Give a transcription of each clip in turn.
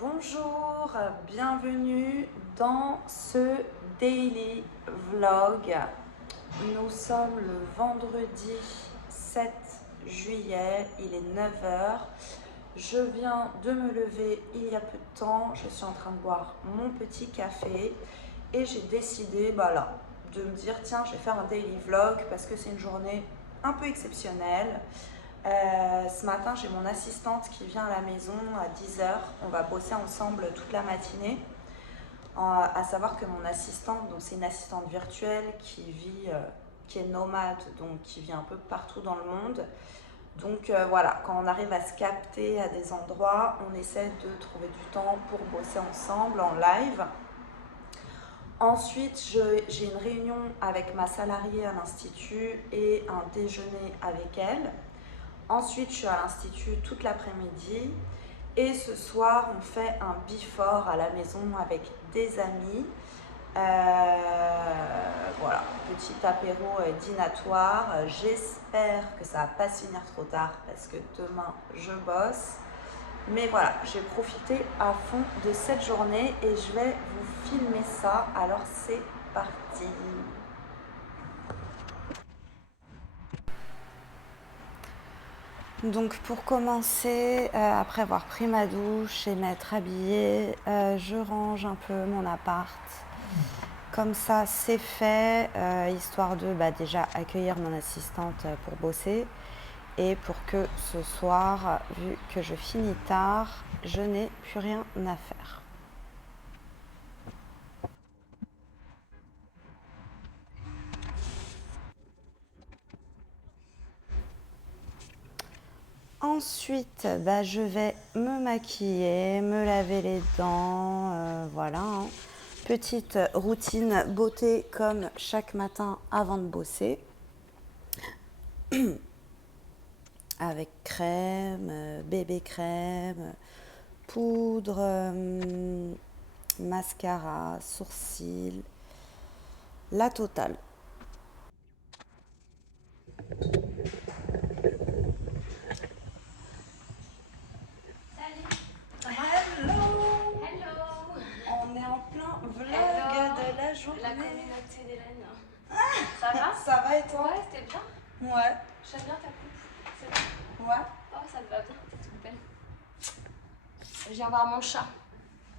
Bonjour, bienvenue dans ce daily vlog. Nous sommes le vendredi 7 juillet, il est 9 heures. Je viens de me lever il y a peu de temps, je suis en train de boire mon petit café et j'ai décidé de me dire tiens, je vais faire un daily vlog parce que c'est une journée un peu exceptionnelle. Ce matin, j'ai mon assistante qui vient à la maison à 10 heures. On va bosser ensemble toute la matinée. À savoir que mon assistante, donc c'est une assistante virtuelle qui est nomade, donc qui vit un peu partout dans le monde. Donc voilà, quand on arrive à se capter à des endroits, on essaie de trouver du temps pour bosser ensemble en live. Ensuite, j'ai une réunion avec ma salariée à l'institut et un déjeuner avec elle. Ensuite, je suis à l'institut toute l'après-midi. Et ce soir, on fait un before à la maison avec des amis. Voilà, petit apéro dînatoire. J'espère que ça va pas se finir trop tard parce que demain, je bosse. Mais voilà, j'ai profité à fond de cette journée et je vais vous filmer ça. Alors, c'est parti! Donc pour commencer, après avoir pris ma douche et m'être habillée, je range un peu mon appart. Comme ça, c'est fait, histoire de déjà accueillir mon assistante pour bosser. Et pour que ce soir, vu que je finis tard, je n'ai plus rien à faire. Ensuite, je vais me maquiller, me laver les dents, voilà. Petite routine beauté comme chaque matin avant de bosser. Avec crème, bébé crème, poudre, mascara, sourcils, la totale. Hello! Hello! On est en plein vlog Hello. de la journée. La communauté d'Hélène. Ça va? Ça va et toi? Ouais, c'était bien. Ouais. J'aime bien ta coupe. C'est bien. Ouais. Oh, ça te va bien, t'es toute belle. Je viens voir mon chat.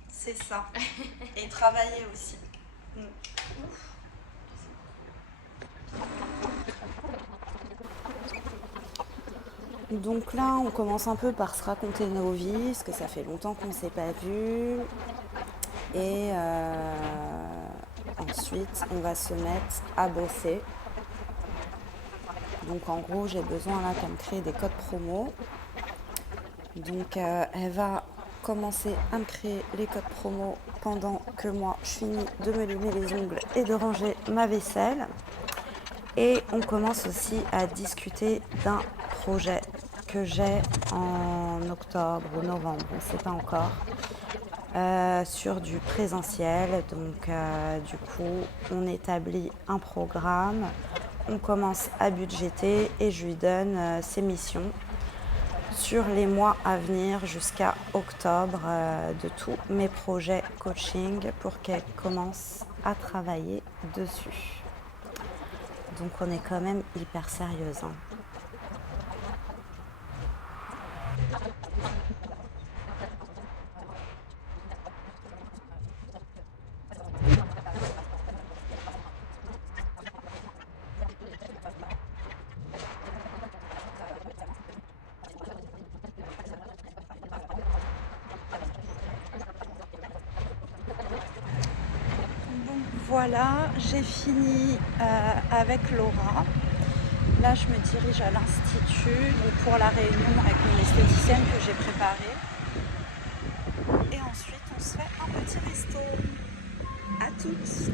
C'est ça. Et travailler aussi. Donc là, on commence un peu par se raconter nos vies, parce que ça fait longtemps qu'on ne s'est pas vu. Et ensuite, on va se mettre à bosser. Donc en gros, j'ai besoin là qu'elle me crée des codes promo. Donc elle va commencer à me créer les codes promo pendant que moi, je finis de me limer les ongles et de ranger ma vaisselle. Et on commence aussi à discuter d'un projet que j'ai en octobre ou novembre, on ne sait pas encore, sur du présentiel. Donc du coup, on établit un programme, on commence à budgéter et je lui donne ses missions sur les mois à venir jusqu'à octobre de tous mes projets coaching pour qu'elle commence à travailler dessus. Donc on est quand même hyper sérieuse. Voilà, j'ai fini avec Laura. Là, je me dirige à l'institut pour la réunion avec mon esthéticienne que j'ai préparée. Et ensuite, on se fait un petit resto. À toutes!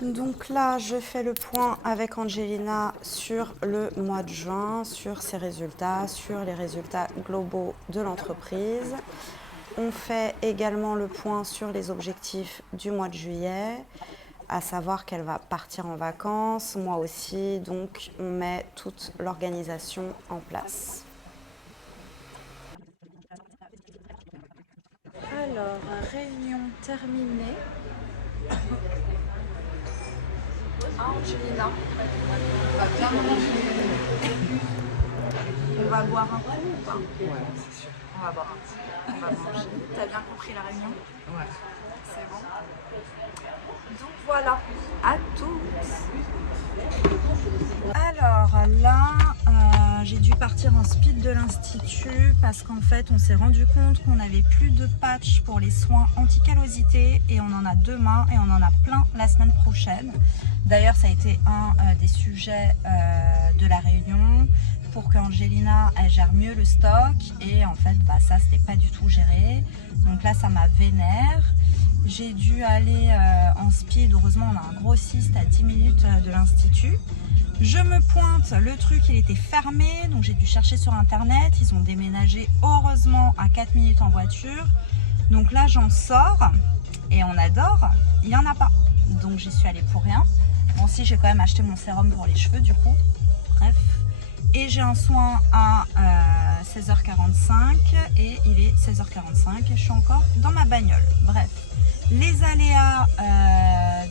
Donc là, je fais le point avec Angelina sur le mois de juin, sur ses résultats, sur les résultats globaux de l'entreprise. On fait également le point sur les objectifs du mois de juillet. à savoir qu'elle va partir en vacances, moi aussi, donc on met toute l'organisation en place. Alors, réunion terminée. Angelina, on va boire un coup ou pas? Ouais, c'est sûr. On va boire un coup, on va manger. T'as bien compris la réunion? Ouais. C'est bon. Donc voilà, à toutes. Alors là, j'ai dû partir en speed de l'institut parce qu'en fait on s'est rendu compte qu'on n'avait plus de patch pour les soins anti-callosité et on en a demain et on en a plein la semaine prochaine. D'ailleurs ça a été un des sujets de la réunion pour qu'Angelina elle gère mieux le stock et en fait bah, ça c'était pas du tout géré. Donc là ça m'a vénère. J'ai dû aller en speed, heureusement on a un grossiste à 10 minutes de l'institut. Je me pointe, le truc il était fermé, donc j'ai dû chercher sur internet, ils ont déménagé heureusement à 4 minutes en voiture. Donc là j'en sors et on adore, il n'y en a pas. Donc j'y suis allée pour rien. Bon si j'ai quand même acheté mon sérum pour les cheveux du coup, bref. Et j'ai un soin à 16h45 et il est 16h45 et je suis encore dans ma bagnole. Bref, les aléas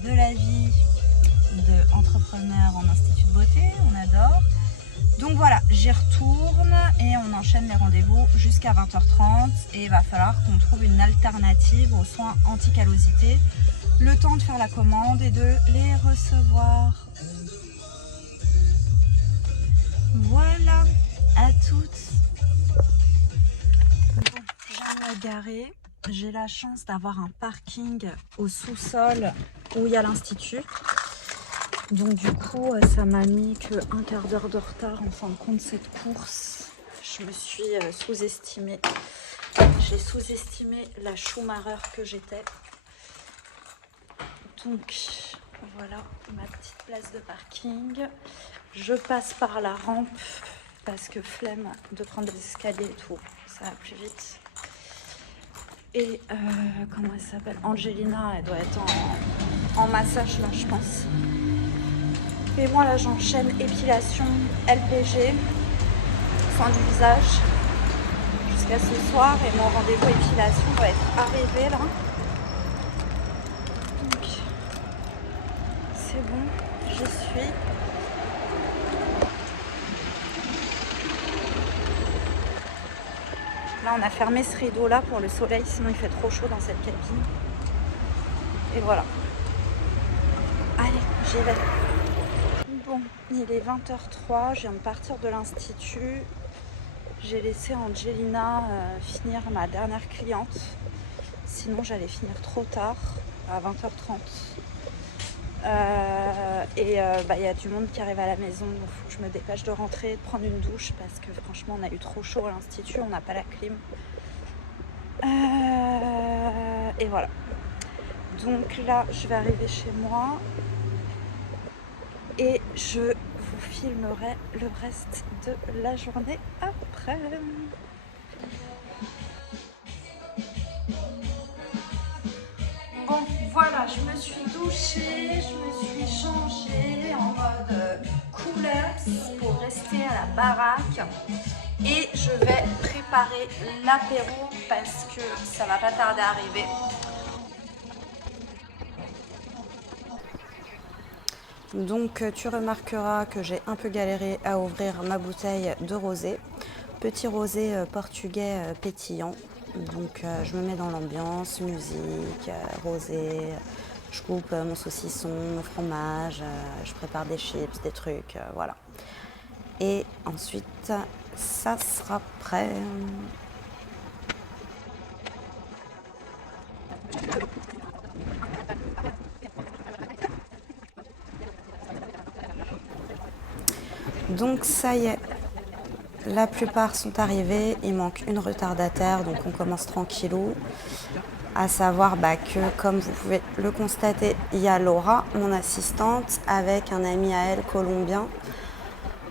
de la vie d'entrepreneur en institut de beauté, on adore. Donc voilà, j'y retourne et on enchaîne les rendez-vous jusqu'à 20h30 et il va falloir qu'on trouve une alternative aux soins anti-callosité. Le temps de faire la commande et de les recevoir. Voilà, à toutes. Bon, je viens me garer. J'ai la chance d'avoir un parking au sous-sol où il y a l'institut. Donc du coup, ça m'a mis qu'un quart d'heure de retard en fin de compte cette course. Je me suis sous-estimée. J'ai sous-estimé la choumareur que j'étais. Donc voilà ma petite place de parking. Je passe par la rampe parce que flemme de prendre des escaliers et tout. Ça va plus vite. Et comment elle s'appelle? Angelina, elle doit être en massage là, je pense. Et moi là, j'enchaîne épilation, LPG, soin du visage jusqu'à ce soir. Et mon rendez-vous épilation va être arrivé là. Donc c'est bon, j'y suis. Là, on a fermé ce rideau-là pour le soleil, sinon il fait trop chaud dans cette cabine. Et voilà. Allez, j'y vais. Bon, il est 20h03, je viens de partir de l'institut. J'ai laissé Angelina finir ma dernière cliente. Sinon, j'allais finir trop tard, à 20h30. Il y a du monde qui arrive à la maison, donc il faut que je me dépêche de rentrer, de prendre une douche parce que franchement on a eu trop chaud à l'institut, on n'a pas la clim. Et voilà. Donc là je vais arriver chez moi et je vous filmerai le reste de la journée après. Bon, voilà, je me suis douchée, je me suis changée en mode cool pour rester à la baraque. Et je vais préparer l'apéro parce que ça va pas tarder à arriver. Donc tu remarqueras que j'ai un peu galéré à ouvrir ma bouteille de rosé. Petit rosé portugais pétillant. Donc je me mets dans l'ambiance, musique, rosé, je coupe mon saucisson, mon fromage, je prépare des chips, des trucs, voilà. Et ensuite, ça sera prêt. Donc ça y est. La plupart sont arrivés, il manque une retardataire, donc on commence tranquillou. À savoir que, comme vous pouvez le constater, il y a Laura, mon assistante, avec un ami à elle colombien,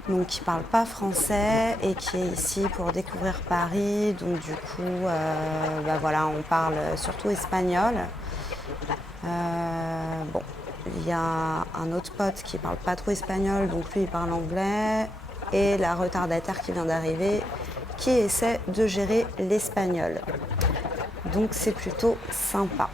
donc qui ne parle pas français et qui est ici pour découvrir Paris. Donc du coup, voilà, on parle surtout espagnol. Bon, il y a un autre pote qui parle pas trop espagnol, donc lui il parle anglais, et la retardataire qui vient d'arriver qui essaie de gérer l'espagnol. Donc c'est plutôt sympa.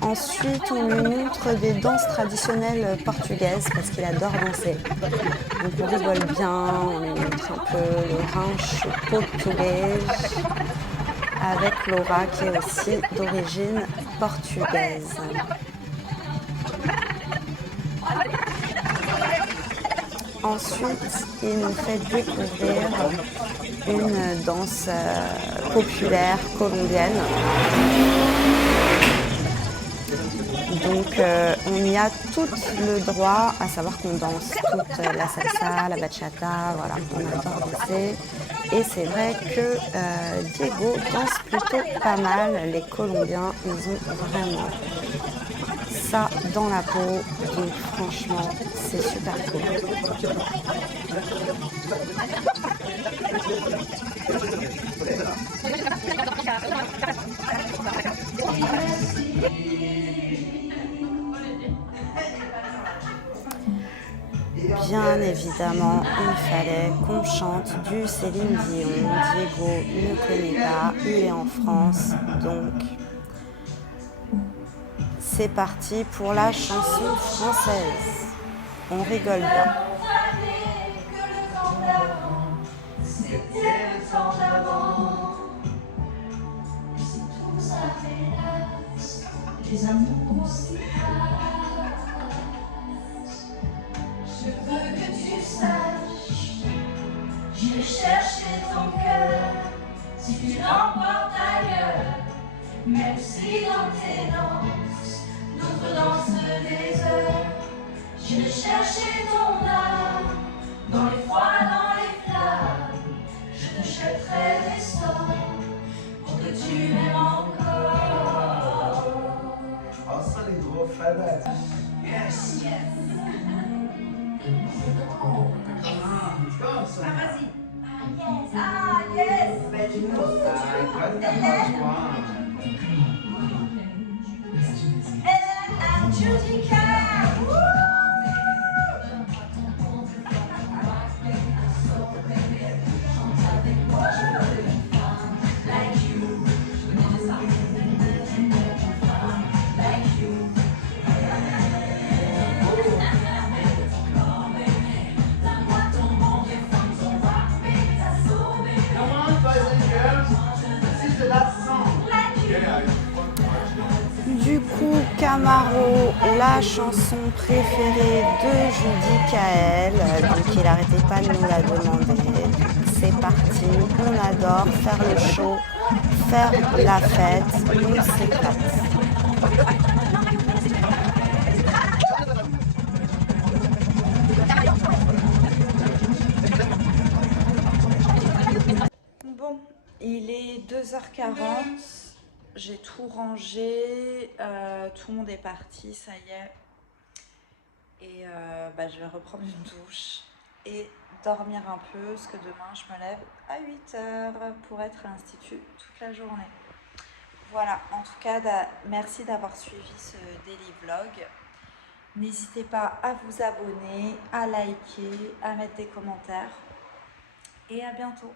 Ensuite, on lui montre des danses traditionnelles portugaises parce qu'il adore danser. Donc on rigole bien, on lui montre un peu le rancho portugais avec Laura qui est aussi d'origine portugaise. Ensuite, il nous fait découvrir une danse populaire colombienne. Donc on y a tout le droit, à savoir qu'on danse toute la salsa, la bachata, voilà, on adore danser. Et c'est vrai que Diego danse plutôt pas mal. Les Colombiens, ils ont vraiment ça dans la peau. Donc franchement, c'est super cool. Bien évidemment, il fallait qu'on chante du Céline Dion. Diego ne connaît pas, il est en France, donc c'est parti pour la chanson française. On rigole bien. Les amours s'y passent. Je veux que tu saches, j'irai chercher ton cœur si tu l'emportes ailleurs. Même si dans tes danses, d'autres dansent des heures. J'irai chercher ton âme, dans les froids, dans les flammes. Je te jetterai des sorts pour que tu m'aimes encore. Yes, yes. Ah, vas-y. Ah, yes. Hélène, Judica. Du coup, Camaro, la chanson préférée de Judicaël, donc il n'arrêtait pas de nous la demander. C'est parti, on adore faire le show, faire la fête, on s'éclate. Bon, il est 2h40. J'ai tout rangé, tout le monde est parti, ça y est. Et je vais reprendre une douche et dormir un peu, parce que demain je me lève à 8h pour être à l'institut toute la journée. Voilà, en tout cas, merci d'avoir suivi ce daily vlog. N'hésitez pas à vous abonner, à liker, à mettre des commentaires. Et à bientôt.